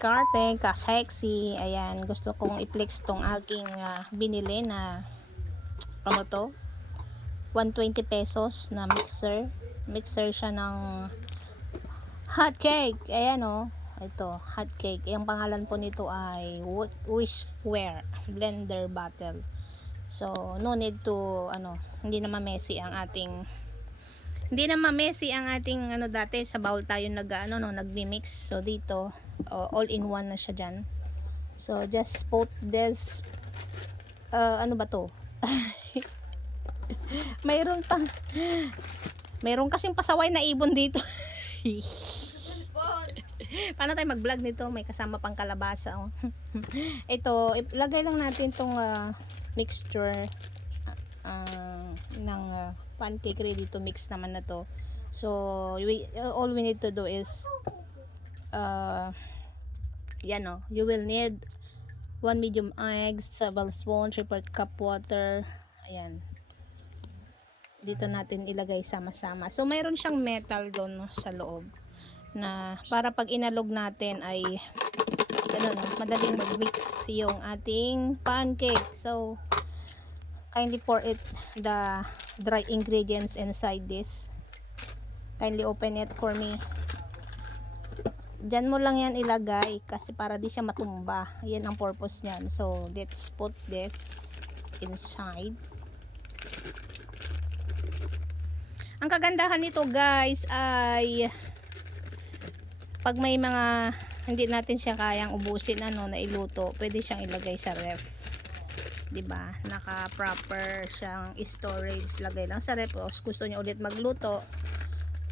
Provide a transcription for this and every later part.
ka-diskarte, ka-sexy. Ayan, gusto kong i-flex tong aking binili na ano to? 120 pesos na mixer. Mixer siya ng hot cake. Ayan oh. Ito, hot cake. Yung pangalan po nito ay Wishware blender bottle. So, no need to hindi na ma-messy ang ating dati sa bowl tayo nagmi-mix. So dito, all in one na siya diyan. So just put this ano ba to? mayroon kasing pasaway na ibon dito. Paano tayo mag-vlog nito? May kasama pang kalabasa oh. Ito, ilagay lang natin tong mixture ng pancake ready to mix naman na to. So all we need to do is you will need 1 medium eggs, tablespoon, 3/4 cup water. Ayan, dito natin ilagay sama-sama. So mayroon siyang metal doon sa loob na para pag inalog natin ay madaling mag-mix yung ating pancake. So kindly pour the dry ingredients inside this. Kindly open it for me. Diyan mo lang yan ilagay kasi para di siya matumba. Yan ang purpose niyan. So let's put this inside. Ang kagandahan nito guys ay pag may mga hindi natin siya kayang ubusin na iluto, pwede siyang ilagay sa ref. 'Di ba? Naka-proper siyang storage, lagay lang sa ref. O gusto niyo ulit magluto,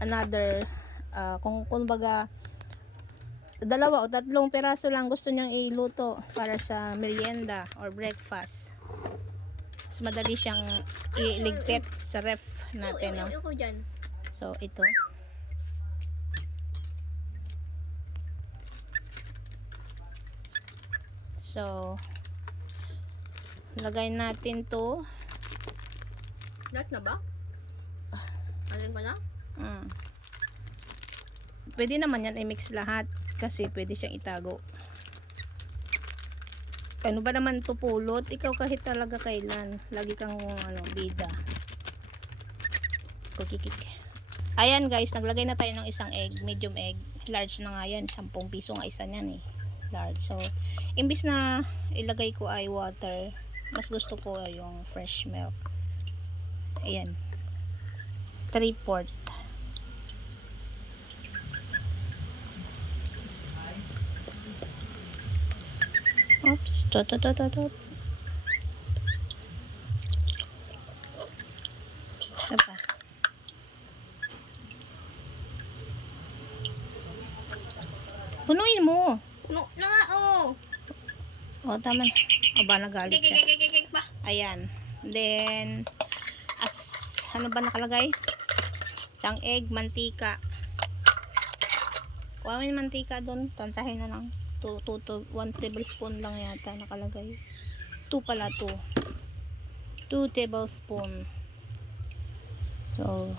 another kung baga 2 o 3 piraso lang gusto niyang iluto para sa merienda or breakfast. Mas madali siyang iligpit sa ref natin, no? So ito. So lagay natin to. Lahat na ba? Alin ko na? Pwede naman yan i-mix lahat kasi pwede siyang itago. Ano ba naman to pulot? Ikaw kahit talaga kailan lagi kang bida. Kukikik. Ayan guys, naglagay na tayo ng isang egg, medium egg. Large na nga yan, 10 piso nga isa niyan eh. Large. So imbis na ilagay ko ay water, mas gusto ko yung fresh milk. Ayan, 3/4. Oops, tot. Apa? Punuin mo. No, na nga, oh. O, tama. Aba, nagalit siya. Kik pa. Ayan. Then, ano ba nakalagay? Isang egg, mantika. Kuha mo yung mantika doon. Tantahin na lang. 1 tablespoon lang yata nakalagay. 2 pala to. 2 tablespoon. So,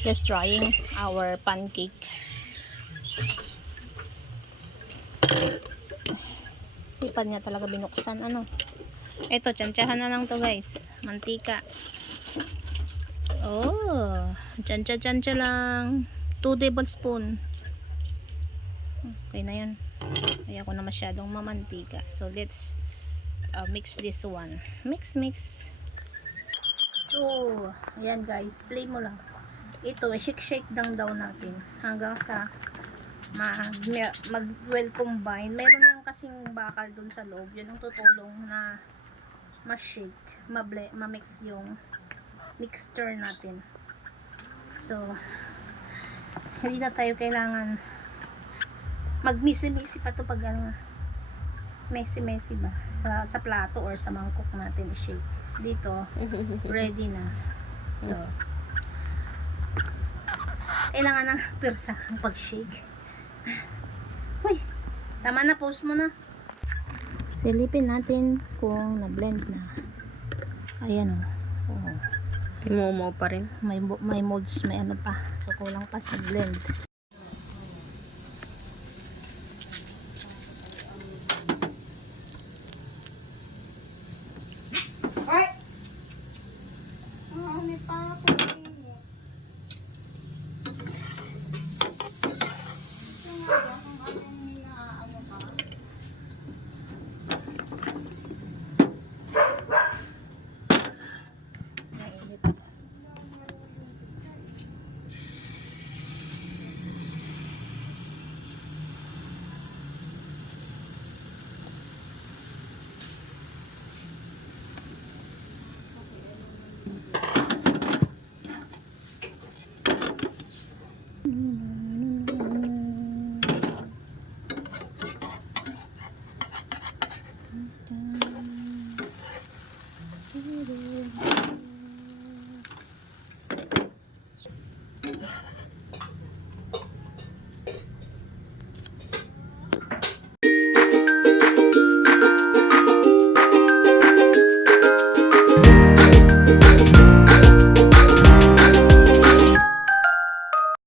just trying our pancake. Hindi pa niya talaga binuksan. Ito, tsansyahan na lang to guys. Mantika. Oh, tsansya lang. 2 tablespoon. Okay na yan. Kaya ko na masyadong mamantika. So let's mix this one. Mix. So ayan guys, play mo lang. Ito, shake lang daw natin hanggang sa mag well combine. Meron yung kasing bakal dun sa loob. Yun ang tutulong na ma-shake, ma-mix yung mixture natin. So hindi na tayo kailangan magmisi-misi pa to pag messy ba sa plato or sa mangkok natin i-shake. Dito ready na. So kailangan ng pwersa ang pag-shake. Uy, tama na, post mo na. Silipin natin kung na-blend na. Ayan oh. May momo pa rin. May molds, may ano pa. So kulang pa sa blend.